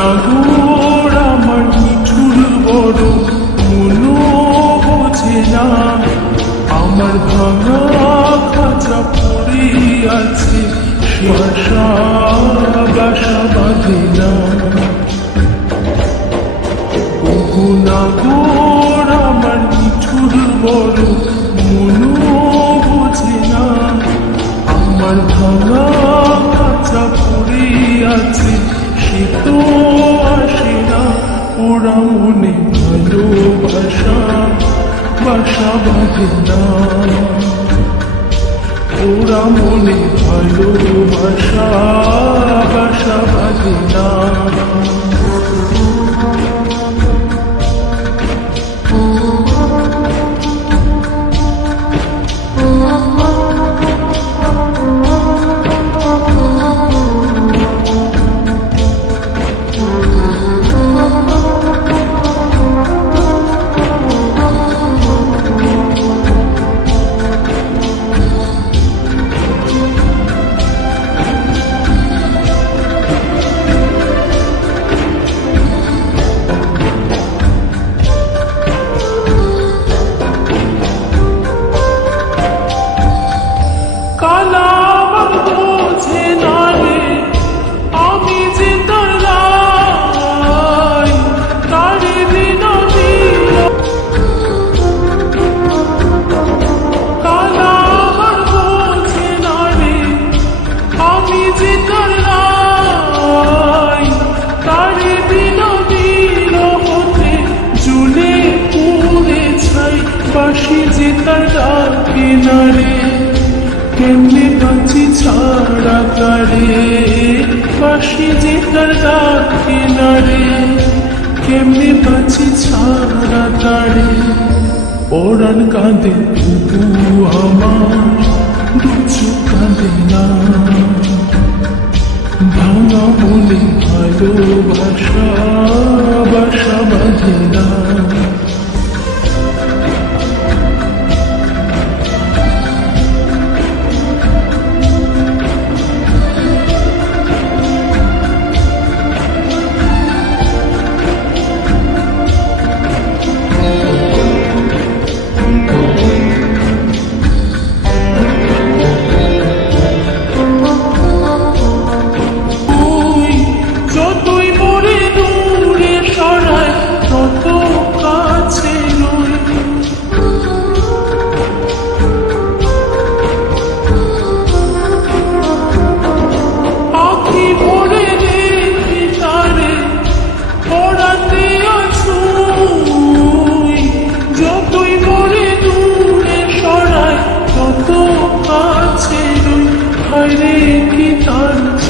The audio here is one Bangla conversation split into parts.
নাগর আমার নিঠুর বড় মনো বোঝে না, আমার ভাঙা খাঁচা পড়ে আছে, বাসা বাসা বাঁধে না। ওগো নাগর আমার নিঠুর বড় মনো বোঝে না, আমার ভাঙা খাঁচা পড়ে আছে, সে তো আসে না। ওরা মনে ভালোবাসা বাসা বাঁধে না, ওরা মনে ভালোবাসা বাসা বাঁধে না। বাঁশি যে তার ডাকে না রে, কেমনে বাঁচি ছাড়া তারে, বাঁশি যে তার ডাকে না রে, কেমনে বাঁচি ছাড়া তারে। পরাণ কাঁদে তবু আমার দু চোখ কাঁদে না, ভাঙা মনে ভালোবাসা বাসা বাঁধে না।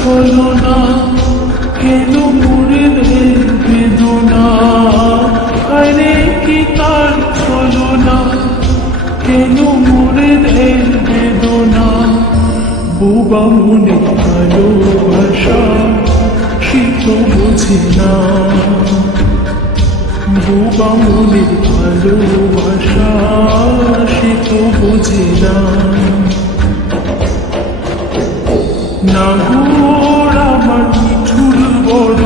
ছলনা কেন মরে বেদনা, আরে কি তার ছলনা কেন মরে বেদনা। বোবা মনে ভালোবাসা সে তো বোঝে না, বোবা মনে ভালোবাসা সে তো বোঝে না। নাগর আমার নিঠুর বড়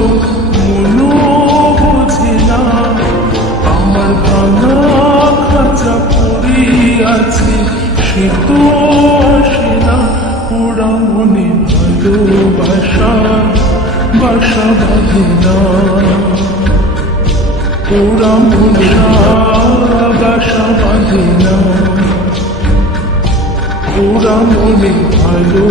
মনো বোঝে না, আমার ভাঙা খাঁচা পড়ে আছে, সে তো আসে না। ওরা মনে ভালোবাসা বাসা বাঁধে না, ওরা মনে বাসা বাঁধে না, ওরা মনে ভালো